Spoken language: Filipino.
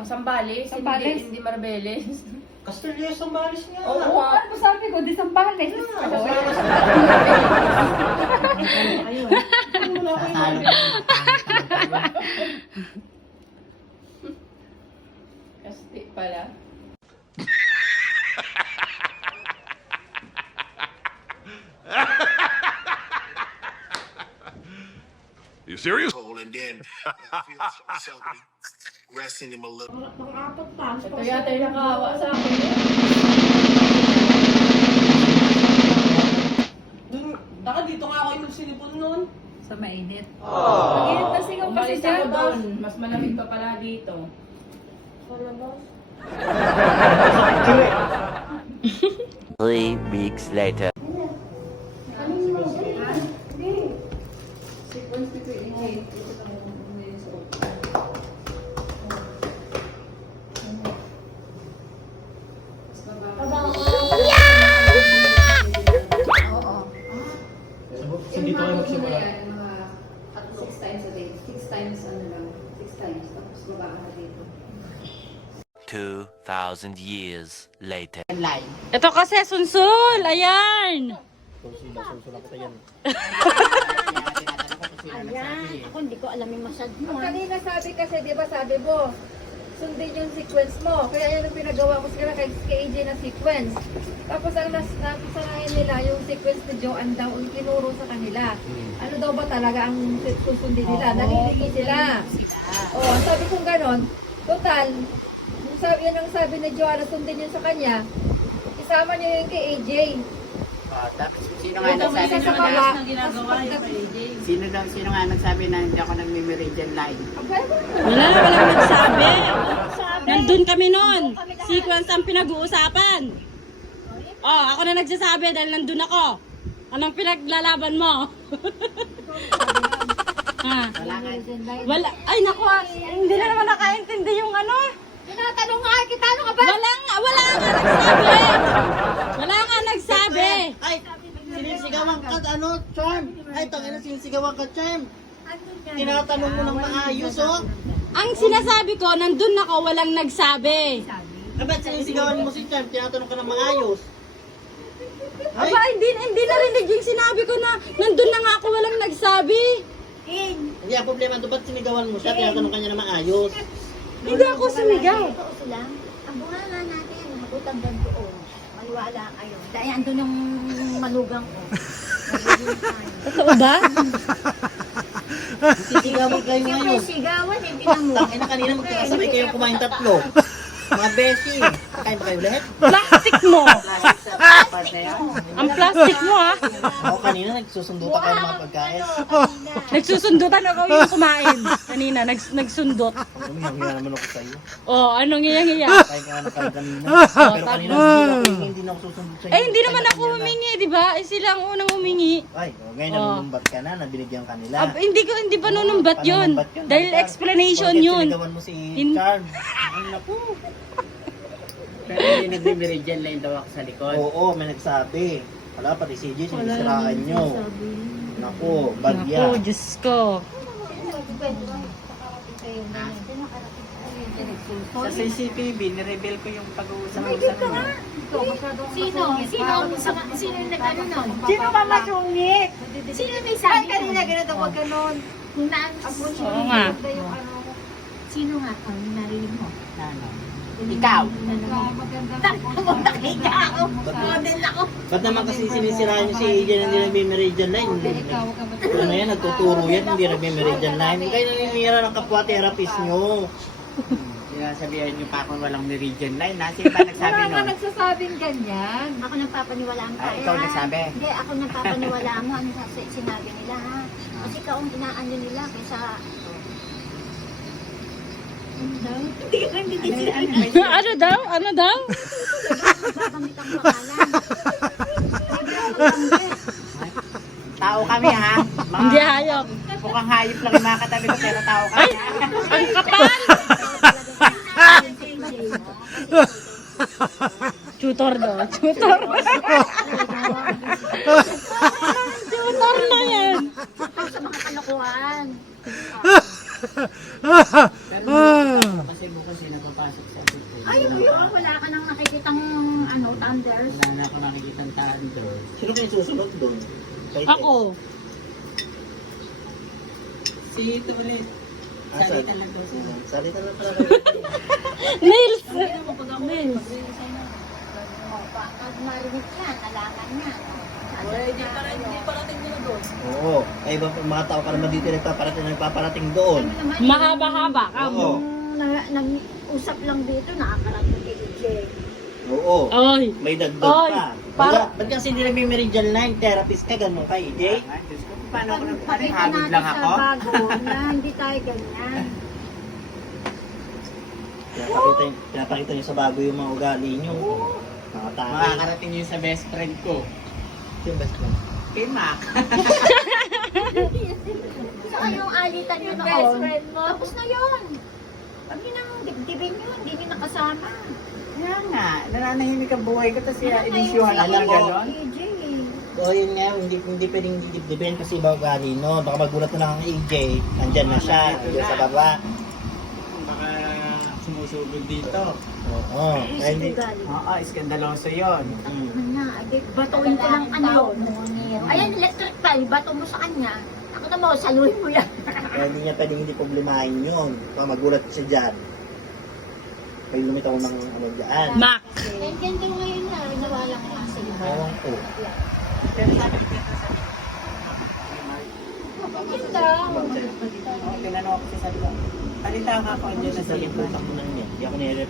lang, Sambales, Sambales? hindi Marbeles. Castillo, Sambales nga. Oo. Ano ba sabi ko? Di Sambales. Tatalo. Kasti pala. You serious? And then I feel myself resting him a little. Ito yata yung nakahawa sa akin. Taka dito nga ako yung sinipon nun. Sa mainit. Mainit na sigaw kasi Umalis ako dyan. doon. Mas malamig pa pala dito. 3 weeks later. So dito kayo magsimula. Mga 6 times a day. 6 times ano lang. 6 times. Tapos baba ka na dito. 2,000 years later. Ito kasi sunsul, ayan. Susunod ko yan. Ayan, ako hindi ko alam yung massage mo. Kanina sabi kasi, di ba sabi mo, sundin yung sequence mo. Kaya yan ang pinagawa ko sila kay AJ na sequence. Tapos ang nasanayan nila, yung sequence ni Joanne daw, ang tinuro sa kanila. Ano daw ba talaga ang susundin nila? Naliligi sila. Oo, sabi kong ganon, total, yan ang sabi ni Joanne, sundin yun sa kanya, isama niyo yung kay AJ. Sino nga nagsabi Isa sa na baba, sino nga nagsabi na hindi ako nagme-meridian line? Walang nagsabi. Nandun kami nun. Sequence ang pinag-uusapan. Oh, ako na nagsasabi dahil nandun ako. Anong pinaglalaban mo? Ha? Wala. Ay, naku. Hindi na naman nakaintindi yung ano. Tinatanong nga kita, ano ka ba? Wala nga nagsabi. Wala nga nagsabi. Ay, sinisigawan ka, Charm? Ay, tangina, sinisigawan ka, Charm. Tinatanong mo ng maayos, oh. Ang sinasabi ko, nandun ako, walang nagsabi. Ba't sinisigawan mo si Charm? Tinatanong ka ng maayos. Ay, Aba, hindi narinig yung sinabi ko na nandun na nga ako, walang nagsabi. hindi ang problema doon. Ba't sinigawan mo siya? Tinatanong ka niya ng maayos. Hindi ako sumigaw. Totoo sila. Ang bunga nga natin, nakutang doon. Maniwala kayo. Dahil andun yung manugang ko. Totoo ba? Sisigawan kayo Yung ngayon. may sigawan, eh, pinamo. Tangina, kanina magkakasabay kayong kumain tatlo. Mga beshi. Kain ba kayo lahat? Plastic mo. Ang plastic mo, ha? Ako kanina nagsusundutan kayo ng mga pagkain. Nagsusundutan ako yung kumain. Kanina, nagsundot. Humihinga naman ako sa'yo. Oh, anong iya-iya? Kain ka na kayo kanina. Pero kanina hindi na ako susundot sa'yo. Eh, hindi naman ako humingi, di ba? Eh, sila ang unang humingi. Ay, ngayon nanunumbat ka na, nabinigyan ka nila. Hindi pa nunumbat yun. Dahil explanation yun. Sinigawan mo si Charm. Ay, naku. Pero hindi nagme-meridian line daw ako sa likod. Oo, may nagsabi. Wala, pati si G, sinisiraan nyo. Naku, bagya. Ako, Diyos ko. Sa CCTV, nireveal ko yung pag-uusap ko sa kanya. Sino? Sino yung nag-ano nun? Sino ba masungit? Sino may sabi nun? Kanina ganito, wag ganon. Kung naan, Oo nga. sino nga ang narinig mo? Ikaw. Nakita ako. Model ako. Ba't naman kasi sinisiraan nyo si AJ na hindi nagme-meridian line? Ano yan, nagtuturo yan, hindi nagme-meridian line. Kayo naninira ng kapwa-therapist nyo. Sinasabihan niyo pa akong walang meridian line. Sino ba nagsabi Wala nga nun? nagsasabing ganyan. Ako nagpapaniwalaan ka. Ikaw nagsabi? Hindi, ako nagpapaniwalaan mo. Ano sinabi nila, ha? Kasi ikaw ang inaano nila kaysa... Ano daw? Ano daw? Babanggit ang pangalan. Tao kami ha. Hindi hayop. Mukhang hayop lang yung mga katabi ko pero tao kami. Ang kapal! Tutor daw. Tutor. Tutor na yan. Sa mga kalokohan. Kasi bukas yung napapasok sa dito. Ay, wala ka nang nakikitang thunders. Wala na ako nakikita ng tando. Sino kayo susunod doon? Kay Ted? Ako. Si ito ulit. Salita lang daw siya. Salita na pala. Nails. Nails. Pag marinig yan, alaman yan. Oo. Ay, iba mga tao ka naman dito nagpaparating doon. Mahaba-haba ka Oo. mo. Nag-usap lang dito, nakakarating kay EJ. Oo. Ay. May dagdag Ay, pa. para- Ba't kasi hindi nag-meridian line? Therapist ka, gano'n ka, EJ? Ah, Diyos ko, paano ako Pakita nagpapahagod natin lang sa ako? bago na hindi tayo ganyan. Pinapakita niyo sa bago yung mga ugali niyo. Mga tao. Makakarating yun sa best friend ko. Yung best friend. Kay Mac. Saka yung alitan nyo Yung noon, best friend mo. tapos na yun. Pag yun ang dibdibin nyo, hindi nyo nakasama. Kaya nga, nananahimik ang buhay ko, tapos inisyuhan ako Alam ng mo, gano'n. EJ. So yun nga, hindi pwedeng didibdibin kasi iba ugali no. Baka magulat na lang ang AJ. Nandyan na siya, nandyan sa baba. Baka sumusugod dito. Oo. Kaya hindi. Oo, iskandaloso yun. Batuin ko ng ano. Ayan, electric fan, bato mo sa kanya. Ako na mo, saluhin mo yan. Kaya hindi niya pwedeng hindi problemahin yun. Baka magulat siya dyan. May lumitaw ng ano dyan. Mac. Nandiyan daw ngayon na, nawala ko na sa iba. Ewan ko. Pero sabi ko dito sa Maganda. Oo, tinanong ako sa sabi ko, palita ka ako dyan na Kasi sa yung iba. putak ko na niya. Hindi ako nire